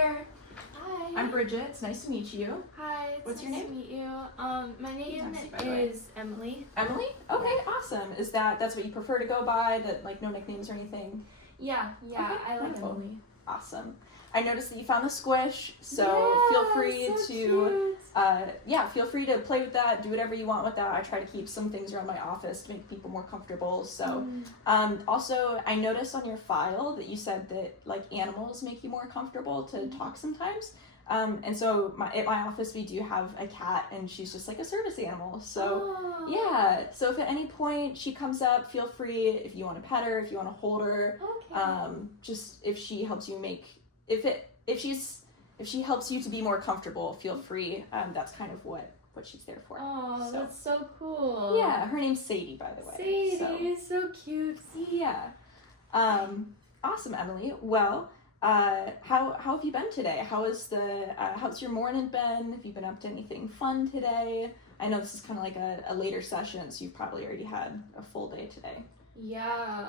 there. Hi. I'm Bridget. It's nice to meet you. Hi. What's nice your name? to meet you. My name Nice, by the way. is Emily. Emily? Okay, awesome. That's what you prefer to go by? That like no nicknames or anything? Yeah, Okay, I like wonderful. Emily. Awesome. I noticed that you found the squish, so Yeah, feel free so to cute. feel free to play with that, do whatever you want with that. I try to keep some things around my office to make people more comfortable. So also I noticed on your file that you said that like animals make you more comfortable to talk sometimes. And so at my office we do have a cat, and she's just like a service animal. So yeah, so if at any point she comes up, feel free, if you want to pet her, if you want to hold her, Okay. just if she helps you if she helps you to be more comfortable, feel free. That's kind of what she's there for. Oh, So. that's so cool. Yeah, her name's Sadie, by the way. Sadie, so cute. Yeah. Awesome, Emily. Well, how have you been today? How's your morning been? Have you been up to anything fun today? I know this is kind of like a later session, so you've probably already had a full day today. Yeah.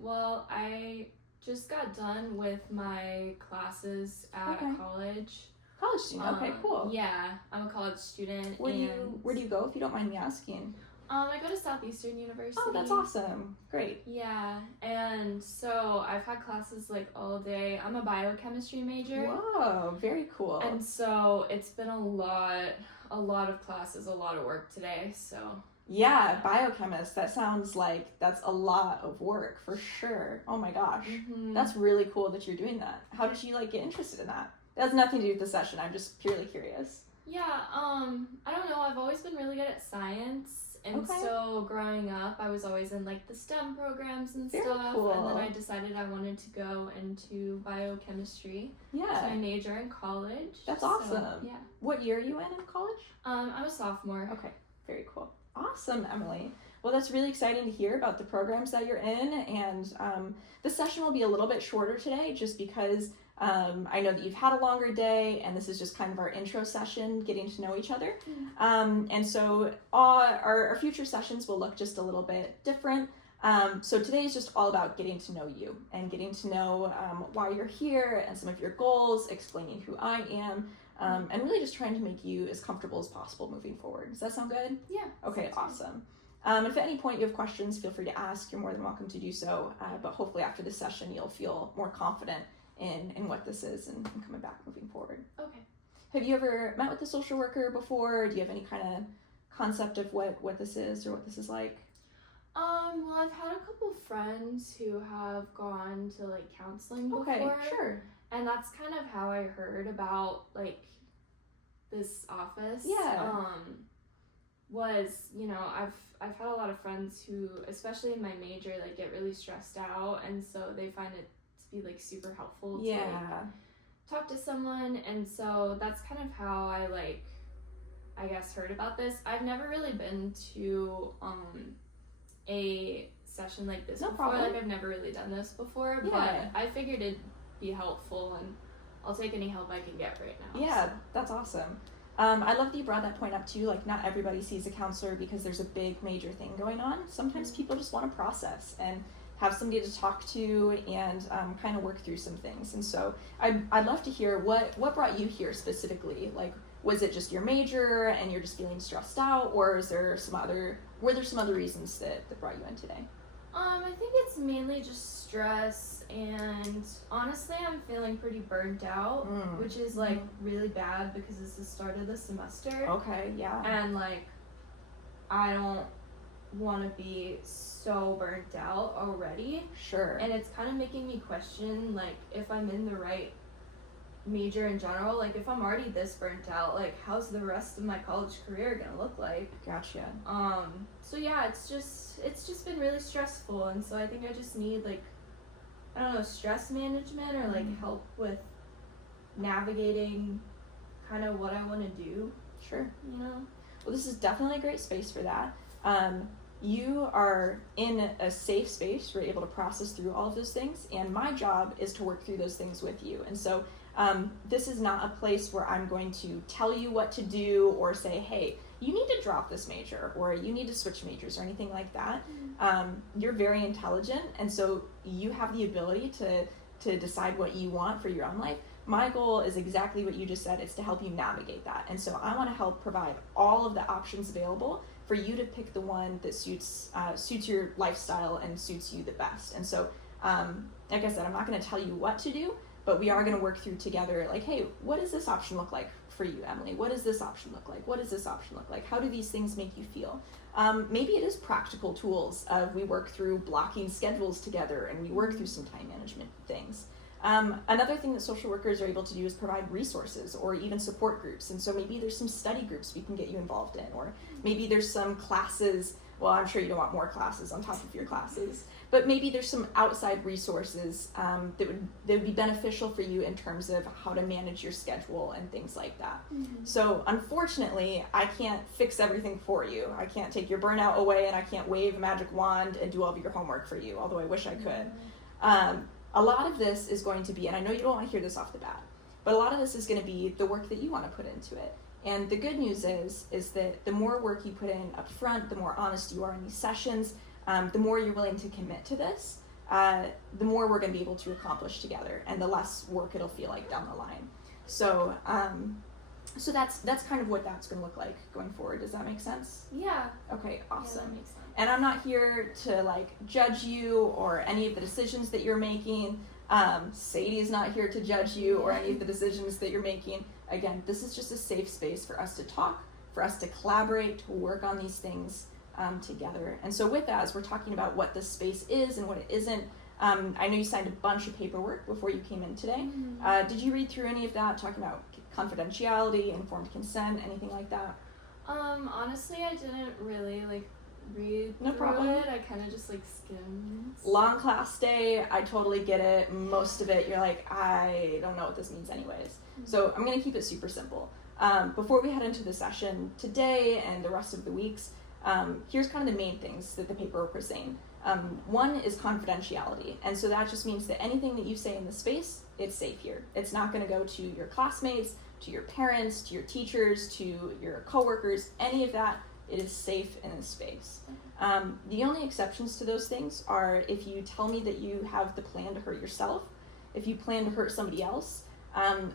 Well, I just got done with my classes at college. College student. Okay, cool. Yeah, I'm a college student. Where do you go, if you don't mind me asking? I go to Southeastern University. Oh, that's awesome. Great. Yeah, and so I've had classes like all day. I'm a biochemistry major. Whoa, very cool. And so it's been a lot of classes, a lot of work today, so. Yeah, biochemist, that sounds like that's a lot of work for sure. Oh my gosh. Mm-hmm. That's really cool that you're doing that. How did you get interested in that? That has nothing to do with the session. I'm just purely curious. Yeah, I don't know. I've always been really good at science. And so growing up, I was always in like the STEM programs and Very stuff. cool. And then I decided I wanted to go into biochemistry. Yeah. That's my major in college. That's awesome. So, yeah. What year are you in college? I'm a sophomore. Okay, very cool. Awesome, Emily. Well, that's really exciting to hear about the programs that you're in. And the session will be a little bit shorter today just because I know that you've had a longer day, and this is just kind of our intro session, getting to know each other. And so our future sessions will look just a little bit different. So today is just all about getting to know you and getting to know why you're here and some of your goals, explaining who I am, and really just trying to make you as comfortable as possible moving forward. Does that sound good? Yeah. Okay, awesome. If at any point you have questions, feel free to ask. You're more than welcome to do so. But hopefully after this session, you'll feel more confident in what this is and coming back moving forward. Okay. Have you ever met with a social worker before? Do you have any kind of concept of what this is or what this is like? Well, I've had a couple friends who have gone to like counseling before. Okay, sure. And that's kind of how I heard about like this office. Yeah. Was, I've had a lot of friends who, especially in my major, like get really stressed out, and so they find it to be like super helpful to like, talk to someone. And so that's kind of how I guess heard about this. I've never really been to a session like this before. Problem. Like I've never really done this before, but I figured it'd be helpful, and I'll take any help I can get right now. Yeah, so. That's awesome. I love that you brought that point up too. Like, not everybody sees a counselor because there's a big major thing going on. Sometimes people just want to process and have somebody to talk to and kind of work through some things. And so I'd love to hear what brought you here specifically. Like, was it just your major and you're just feeling stressed out, or were there some other reasons that brought you in today? I think it's mainly just stress, and honestly I'm feeling pretty burnt out, which is like really bad because it's the start of the semester. Okay, yeah. And like I don't want to be so burnt out already. Sure. And it's kind of making me question like if I'm in the right major in general. Like if I'm already this burnt out, like how's the rest of my college career gonna look like? Gotcha. So yeah, it's just been really stressful, and so I think I just need like, I don't know, stress management or like help with navigating kind of what I want to do. Sure. Well, this is definitely a great space for that. You are in a safe space. You're able to process through all of those things, and my job is to work through those things with you. And so this is not a place where I'm going to tell you what to do or say, hey, you need to drop this major or you need to switch majors or anything like that. You're very intelligent, and so you have the ability to decide what you want for your own life. my goal is exactly what you just said. It's to help you navigate that. And so I want to help provide all of the options available for you to pick the one that suits your lifestyle and suits you the best. And so, like I said, I'm not going to tell you what to do, but we are going to work through together, like, hey, what does this option look like for you, Emily? What does this option look like? What does this option look like? How do these things make you feel? Maybe it is practical tools of we work through blocking schedules together and we work through some time management things. Another thing that social workers are able to do is provide resources or even support groups. And so maybe there's some study groups we can get you involved in, or maybe there's some classes. Well, I'm sure you don't want more classes on top of your classes, but maybe there's some outside resources that would be beneficial for you in terms of how to manage your schedule and things like that. Mm-hmm. So unfortunately, I can't fix everything for you. I can't take your burnout away, and I can't wave a magic wand and do all of your homework for you, although I wish I could. Mm-hmm. A lot of this is going to be, and I know you don't want to hear this off the bat, but a lot of this is going to be the work that you want to put into it. And the good news is that the more work you put in up front, the more honest you are in these sessions, the more you're willing to commit to this, the more we're going to be able to accomplish together, and the less work it'll feel like down the line. So so that's kind of what that's going to look like going forward. Does that make sense? Yeah. Okay, awesome. Yeah, that makes sense. And I'm not here to like judge you or any of the decisions that you're making. Sadie's not here to judge you or any of the decisions that you're making. Again, this is just a safe space for us to talk, for us to collaborate, to work on these things together. And so with that, as we're talking about what this space is and what it isn't, I know you signed a bunch of paperwork before you came in today. Mm-hmm. Did you read through any of that, talking about confidentiality, informed consent, anything like that? Honestly, I didn't really read no through problem. it. I kind of just skimmed. Long class day, I totally get it. Most of it, you're like, I don't know what this means anyways. Mm-hmm. So I'm going to keep it super simple. Before we head into the session today and the rest of the weeks, here's kind of the main things that the paperwork was saying. One is confidentiality, and so that just means that anything that you say in the space, it's safe here. It's not going to go to your classmates, to your parents, to your teachers, to your coworkers, any of that. It is safe in this space. The only exceptions to those things are if you tell me that you have the plan to hurt yourself, if you plan to hurt somebody else,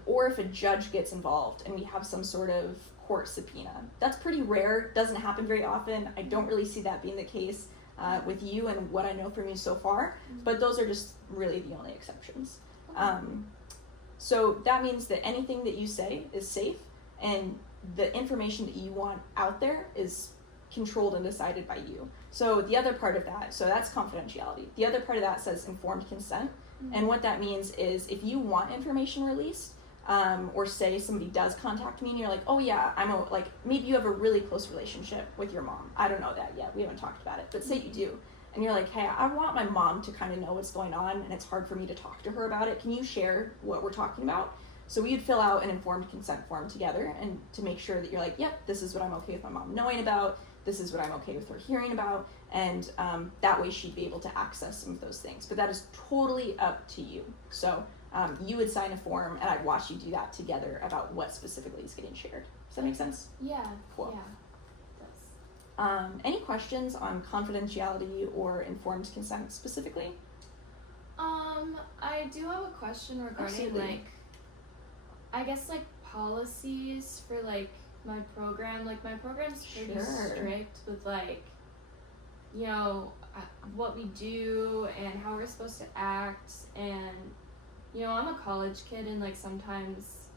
or if a judge gets involved and we have some sort of court subpoena. That's pretty rare, doesn't happen very often. I don't really see that being the case with you and what I know from you so far, but those are just really the only exceptions. So that means that anything that you say is safe, and the information that you want out there is controlled and decided by you. So the other part of that, so that's confidentiality. The other part of that says informed consent. Mm-hmm. And what that means is if you want information released, or say somebody does contact me and you're like, oh yeah, maybe you have a really close relationship with your mom. I don't know that yet. We haven't talked about it. But say you do. And you're like, hey, I want my mom to kind of know what's going on and it's hard for me to talk to her about it. Can you share what we're talking about? So we'd fill out an informed consent form together and to make sure that you're like, yep, this is what I'm okay with my mom knowing about. This is what I'm okay with her hearing about. And that way she'd be able to access some of those things. But that is totally up to you. So you would sign a form and I'd watch you do that together about what specifically is getting shared. Does that make sense? Yeah. Cool. Yeah. Any questions on confidentiality or informed consent specifically? I do have a question regarding Absolutely. I guess policies for my program. My program's pretty strict with what we do and how we're supposed to act, and I'm a college kid and sometimes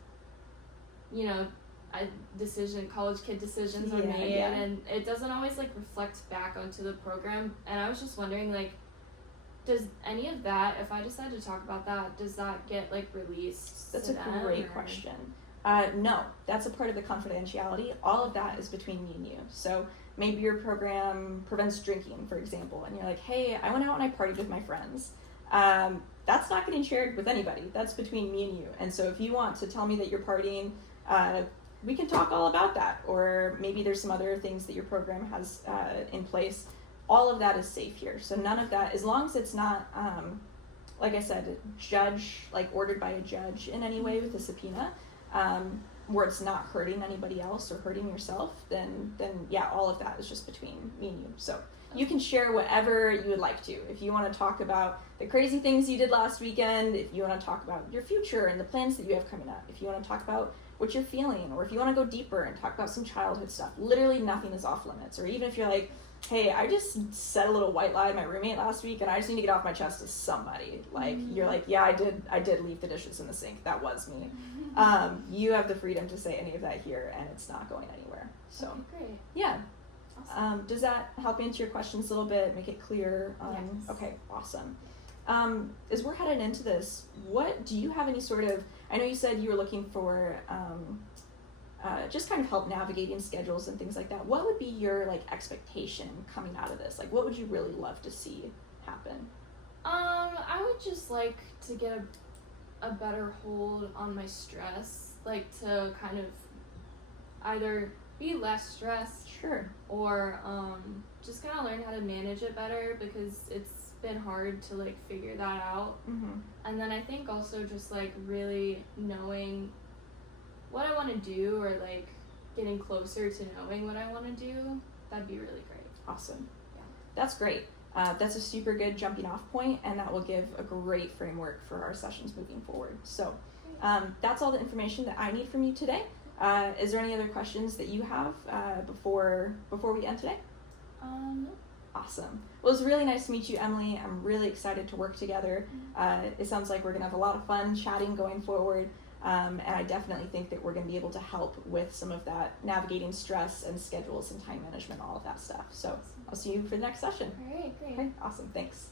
college kid decisions are made and it doesn't always reflect back onto the program, and I was just wondering does any of that, if I decide to talk about that, does that get released? That's a great question. No, that's a part of the confidentiality. All of that is between me and you. So maybe your program prevents drinking, for example, and you're like, hey, I went out and I partied with my friends. That's not getting shared with anybody. That's between me and you. And so if you want to tell me that you're partying, we can talk all about that. Or maybe there's some other things that your program has in place. All of that is safe here. So none of that, as long as it's not, like I said, ordered by a judge in any way with a subpoena, where it's not hurting anybody else or hurting yourself, then yeah, all of that is just between me and you. So you can share whatever you would like to. If you want to talk about the crazy things you did last weekend, if you want to talk about your future and the plans that you have coming up, if you want to talk about what you're feeling, or if you want to go deeper and talk about some childhood stuff, literally nothing is off limits. Or even if you're like, hey, I just said a little white lie to my roommate last week and I just need to get off my chest to somebody. Like, you're like, yeah, I did leave the dishes in the sink. That was me. You have the freedom to say any of that here, and it's not going anywhere. So, okay, great. Yeah. Awesome. Does that help answer your questions a little bit, make it clear? Yes. Okay, awesome. As we're headed into this, do you have any sort of, I know you said you were looking for just kind of help navigating schedules and things like that. What would be your like expectation coming out of this? Like, what would you really love to see happen? I would just like to get a better hold on my stress, like to kind of either be less stressed, Sure, or just kind of learn how to manage it better, because it's been hard to like figure that out. And then I think also just like really knowing what I want to do, or like getting closer to knowing what I want to do, that'd be really great. Awesome. Yeah. That's great. That's a super good jumping off point, and that will give a great framework for our sessions moving forward. So that's all the information that I need from you today. Is there any other questions that you have before we end today? No. Awesome. Well, it was really nice to meet you, Emily. I'm really excited to work together. It sounds like we're going to have a lot of fun chatting going forward. And I definitely think that we're going to be able to help with some of that navigating stress and schedules and time management, all of that stuff. So I'll see you for the next session. All right, great. Okay, awesome. Thanks.